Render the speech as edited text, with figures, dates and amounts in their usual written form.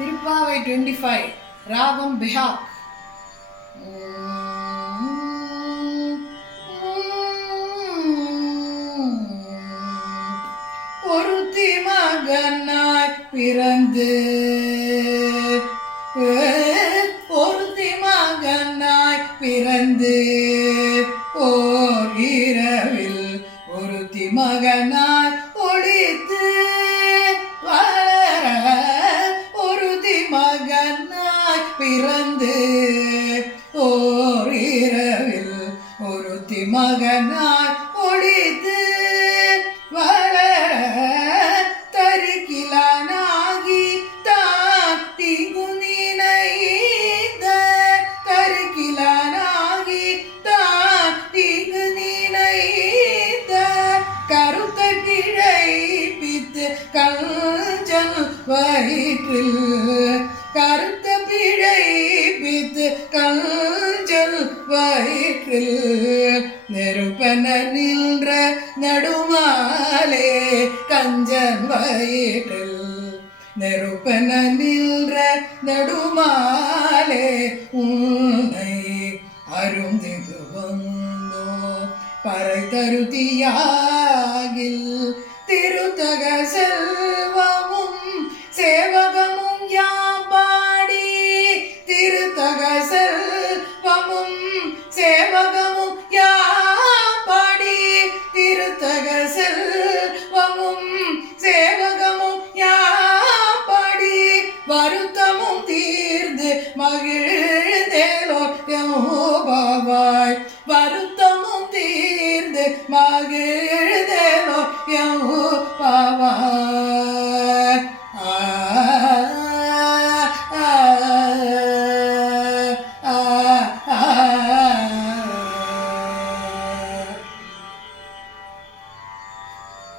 திருப்பாவை 25 ராகம் பிஹாக். ஒருத்தி மகனாய் பிறந்து ஒருத்தி மகனாய் பிறந்து ஓர் இரவில் ஒருத்தி மகனாய் ஒளித்து வளர ஒருத்தி மகனாய் பிறந்து ஓர் இரவில் ஒருத்தி மகனாய் ஒளித்து வளர தரிக்கிலானாகி தான் திகுனினைத தரிக்கிலானாகி தான் திகுனினைத கருத்தை பிழைப்பித்து கஞ்சல் வயிற்றில் கருத்த பிழைப்பித்து கஞ்சல் வயிற்றில் நெருப்பென நின்ற நடுமாலே கஞ்சன் வயிற்றில் நெருப்பென நின்ற நடுமாலே உன்னை அருந்திது வந்தோ பறை தருதியாகில் திருத்தக செல்வமும் சேவகமும் யாம்பாடி திருத்தக செல்வமும் சேவகமும் யாம்பாடி திருத்தக செல்வமும் சேவகமும் யாம்பாடி வருத்தமும் தீர்ந்து மகிழ்